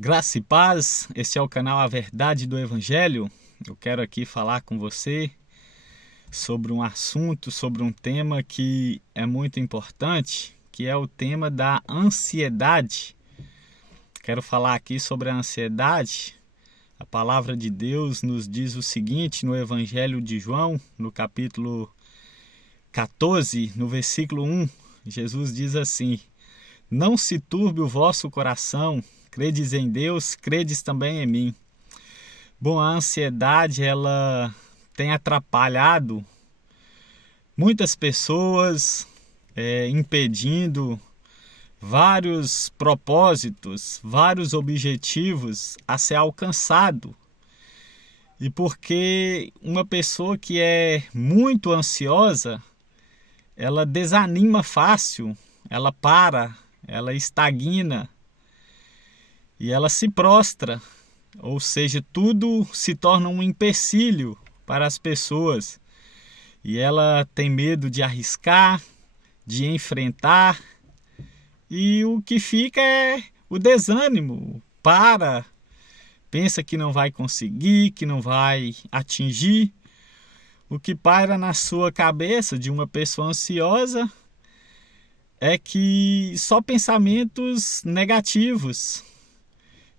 Graça e paz, este é o canal A Verdade do Evangelho. Eu quero aqui falar com você sobre um assunto, sobre um tema que é muito importante, que é o tema da ansiedade. Quero falar aqui sobre a ansiedade. A palavra de Deus nos diz o seguinte no Evangelho de João, no capítulo 14, no versículo 1, Jesus diz assim: Não se turbe o vosso coração, credes em Deus, credes também em mim. Bom, a ansiedade, ela tem atrapalhado muitas pessoas, impedindo vários propósitos, vários objetivos a ser alcançado. E porque uma pessoa que é muito ansiosa, ela desanima fácil, ela para, ela estagna e ela se prostra, ou seja, tudo se torna um empecilho para as pessoas e ela tem medo de arriscar, de enfrentar, e o que fica é o desânimo, pensa que não vai conseguir, que não vai atingir. O que paira na sua cabeça de uma pessoa ansiosa é que só pensamentos negativos,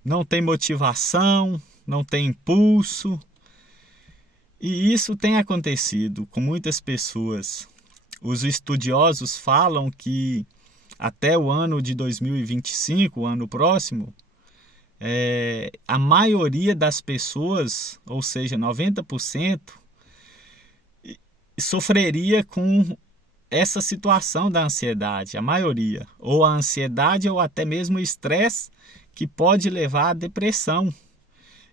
não tem motivação, não tem impulso. E isso tem acontecido com muitas pessoas. Os estudiosos falam que até o ano de 2025, o ano próximo, a maioria das pessoas, ou seja, 90%, sofreria com essa situação da ansiedade, a maioria. Ou a ansiedade ou até mesmo o estresse, que pode levar à depressão.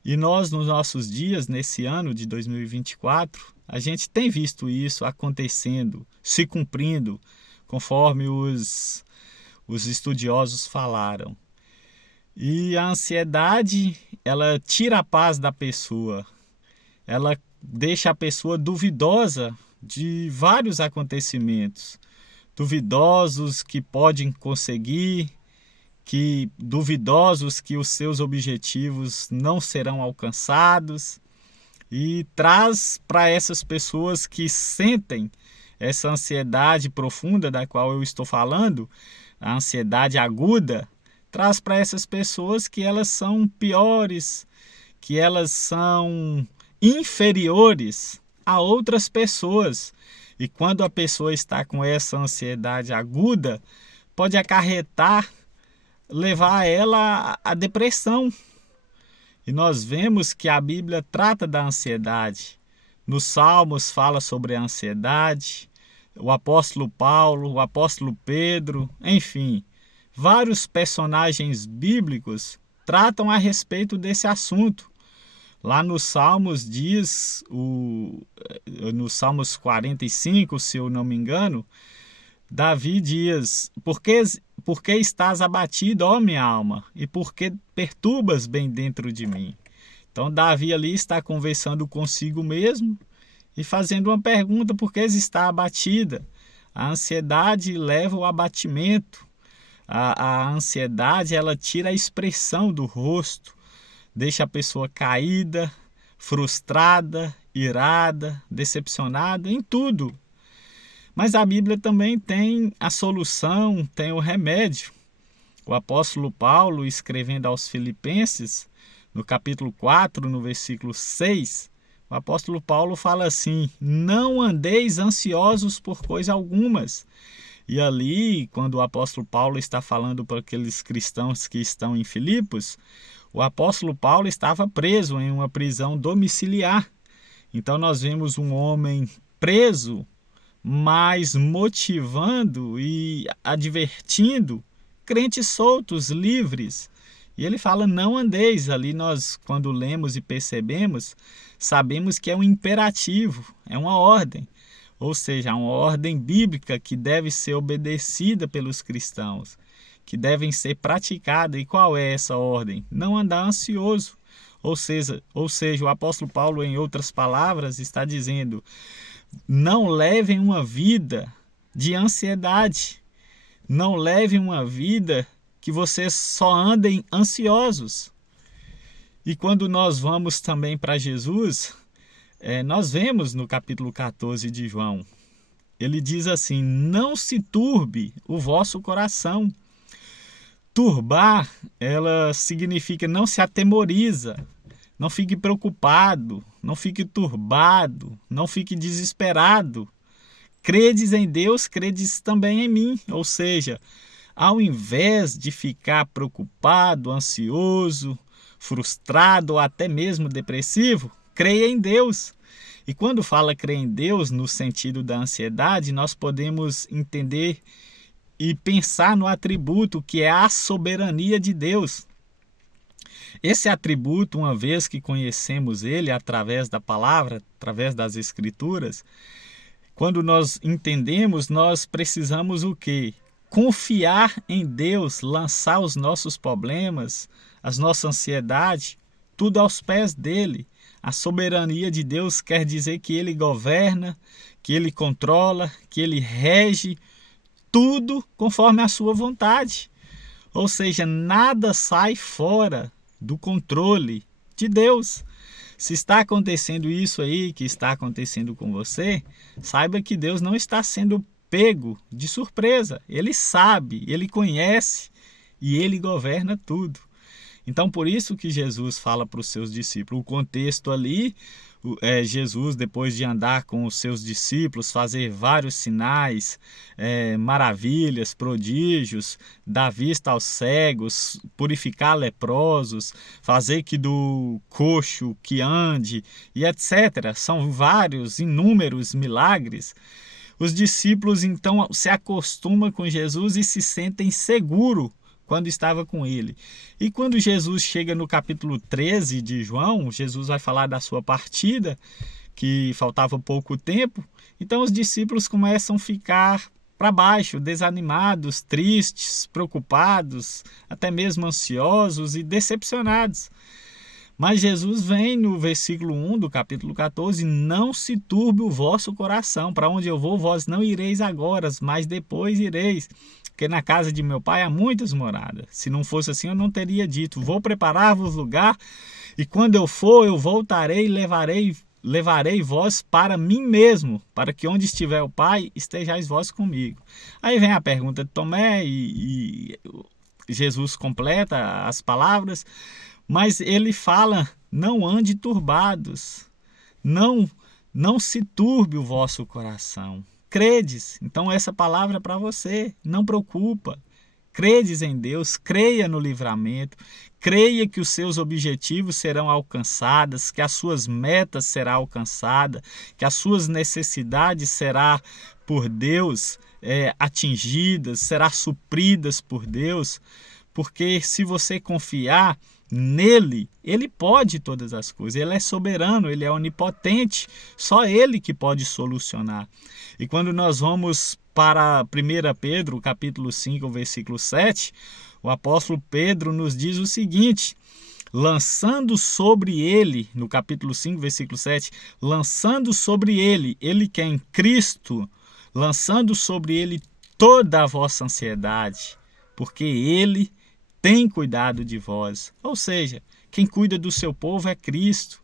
E nós, nos nossos dias, nesse ano de 2024, a gente tem visto isso acontecendo, se cumprindo, conforme os estudiosos falaram. E a ansiedade, ela tira a paz da pessoa, ela deixa a pessoa duvidosa de vários acontecimentos, duvidosos que podem conseguir, duvidosos que os seus objetivos não serão alcançados, e traz para essas pessoas que sentem essa ansiedade profunda da qual eu estou falando, a ansiedade aguda, traz para essas pessoas que elas são piores, que elas são inferiores a outras pessoas. E quando a pessoa está com essa ansiedade aguda, pode levar ela à depressão. E nós vemos que a Bíblia trata da ansiedade. Nos Salmos fala sobre a ansiedade, o apóstolo Paulo, o apóstolo Pedro, enfim, vários personagens bíblicos tratam a respeito desse assunto. Lá nos Salmos diz, nos Salmos 45, se eu não me engano, Davi diz: Por que estás abatido, ó minha alma? E por que perturbas bem dentro de mim? Então Davi ali está conversando consigo mesmo e fazendo uma pergunta: por que está abatida? A ansiedade leva ao abatimento. A ansiedade, ela tira a expressão do rosto, deixa a pessoa caída, frustrada, irada, decepcionada em tudo. Mas a Bíblia também tem a solução, tem o remédio. O apóstolo Paulo, escrevendo aos Filipenses, no capítulo 4, no versículo 6, o apóstolo Paulo fala assim: não andeis ansiosos por coisa algumas. E ali, quando o apóstolo Paulo está falando para aqueles cristãos que estão em Filipos, o apóstolo Paulo estava preso em uma prisão domiciliar. Então nós vemos um homem preso, mas motivando e advertindo crentes soltos, livres. E ele fala: não andeis. Ali nós, quando lemos e percebemos, sabemos que é um imperativo, é uma ordem. Ou seja, uma ordem bíblica que deve ser obedecida pelos cristãos, que devem ser praticada. E qual é essa ordem? Não andar ansioso. Ou seja, o apóstolo Paulo, em outras palavras, está dizendo: não levem uma vida de ansiedade. Não levem uma vida que vocês só andem ansiosos. E quando nós vamos também para Jesus, nós vemos no capítulo 14 de João, ele diz assim: não se turbe o vosso coração. Turbar, ela significa não se atemoriza, não fique preocupado, não fique turbado, não fique desesperado. Credes em Deus, credes também em mim. Ou seja, ao invés de ficar preocupado, ansioso, frustrado ou até mesmo depressivo, creia em Deus. E quando fala crer em Deus no sentido da ansiedade, nós podemos entender e pensar no atributo que é a soberania de Deus. Esse atributo, uma vez que conhecemos ele através da palavra, através das escrituras, quando nós entendemos, nós precisamos o quê? Confiar em Deus, lançar os nossos problemas, as nossas ansiedades, tudo aos pés dele. A soberania de Deus quer dizer que ele governa, que ele controla, que ele rege tudo conforme a sua vontade. Ou seja, nada sai fora do controle de Deus. Se está acontecendo isso aí que está acontecendo com você, saiba que Deus não está sendo pego de surpresa. Ele sabe, ele conhece e ele governa tudo. Então, por isso que Jesus fala para os seus discípulos. O contexto ali, Jesus, depois de andar com os seus discípulos, fazer vários sinais, maravilhas, prodígios, dar vista aos cegos, purificar leprosos, fazer que do coxo que ande, e etc. São vários, inúmeros milagres. Os discípulos, então, se acostumam com Jesus e se sentem seguros quando estava com ele. E quando Jesus chega no capítulo 13 de João, Jesus vai falar da sua partida, que faltava pouco tempo, então os discípulos começam a ficar para baixo, desanimados, tristes, preocupados, até mesmo ansiosos e decepcionados. Mas Jesus vem no versículo 1 do capítulo 14, não se turbe o vosso coração, para onde eu vou, vós não ireis agora, mas depois ireis, porque na casa de meu pai há muitas moradas. Se não fosse assim, eu não teria dito, vou preparar-vos lugar, e quando eu for, eu voltarei e levarei vós para mim mesmo, para que onde estiver o Pai, estejais vós comigo. Aí vem a pergunta de Tomé e Jesus completa as palavras, mas ele fala, não ande turbados, não se turbe o vosso coração. Credes, então essa palavra é para você, não preocupa. Credes em Deus, creia no livramento, creia que os seus objetivos serão alcançados, que as suas metas serão alcançadas, que as suas necessidades serão por Deus atingidas, serão supridas por Deus, porque se você confiar nele, ele pode todas as coisas, ele é soberano, ele é onipotente, só ele que pode solucionar. E quando nós vamos para 1 Pedro, capítulo 5, versículo 7, o apóstolo Pedro nos diz o seguinte, lançando sobre ele, no capítulo 5, versículo 7, lançando sobre ele que é em Cristo, lançando sobre ele toda a vossa ansiedade, porque ele tem cuidado de vós. Ou seja, quem cuida do seu povo é Cristo.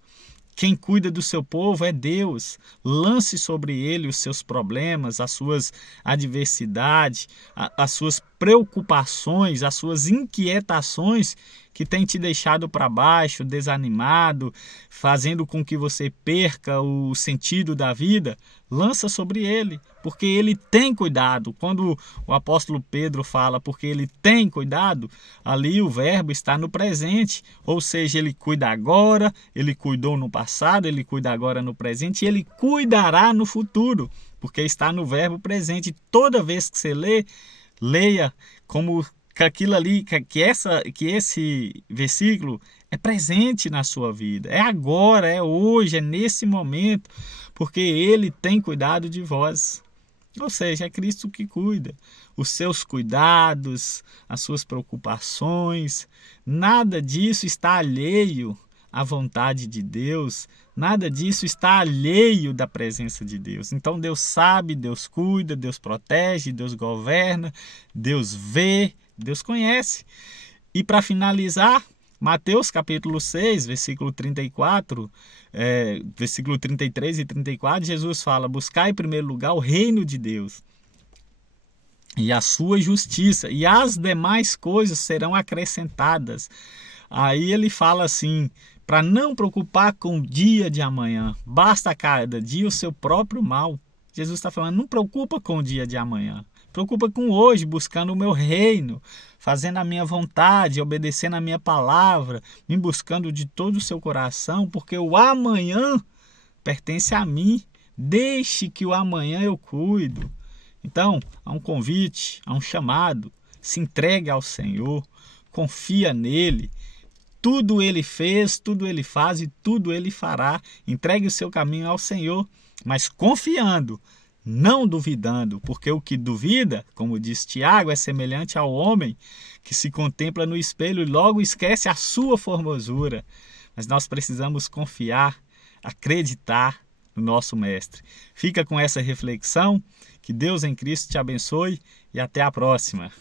Quem cuida do seu povo é Deus. Lance sobre ele os seus problemas, as suas adversidades, as suas preocupações, as suas inquietações que tem te deixado para baixo, desanimado, fazendo com que você perca o sentido da vida. Lança sobre ele, porque ele tem cuidado. Quando o apóstolo Pedro fala porque ele tem cuidado, ali o verbo está no presente, ou seja, ele cuida agora, ele cuidou no passado, ele cuida agora no presente e ele cuidará no futuro, porque está no verbo presente. Toda vez que você lê, leia como que aquilo ali, que esse versículo é presente na sua vida, é agora, é hoje, é nesse momento, porque ele tem cuidado de vós. Ou seja, é Cristo que cuida. Os seus cuidados, as suas preocupações, nada disso está alheio à vontade de Deus, nada disso está alheio da presença de Deus. Então Deus sabe, Deus cuida, Deus protege, Deus governa, Deus vê, Deus conhece. E para finalizar, Mateus capítulo 6, versículo 34, versículo 33 e 34, Jesus fala: buscai em primeiro lugar o reino de Deus e a sua justiça, e as demais coisas serão acrescentadas. Aí ele fala assim, para não preocupar com o dia de amanhã, basta a cada dia o seu próprio mal. Jesus está falando, não preocupa com o dia de amanhã, preocupa com hoje, buscando o meu reino, fazendo a minha vontade, obedecendo a minha palavra, me buscando de todo o seu coração, porque o amanhã pertence a mim. Deixe que o amanhã eu cuido. Então, há um convite, há um chamado, se entregue ao Senhor, confia nele. Tudo ele fez, tudo ele faz e tudo ele fará. Entregue o seu caminho ao Senhor, mas confiando, não duvidando, porque o que duvida, como diz Tiago, é semelhante ao homem que se contempla no espelho e logo esquece a sua formosura. Mas nós precisamos confiar, acreditar no nosso Mestre. Fica com essa reflexão, que Deus em Cristo te abençoe e até a próxima.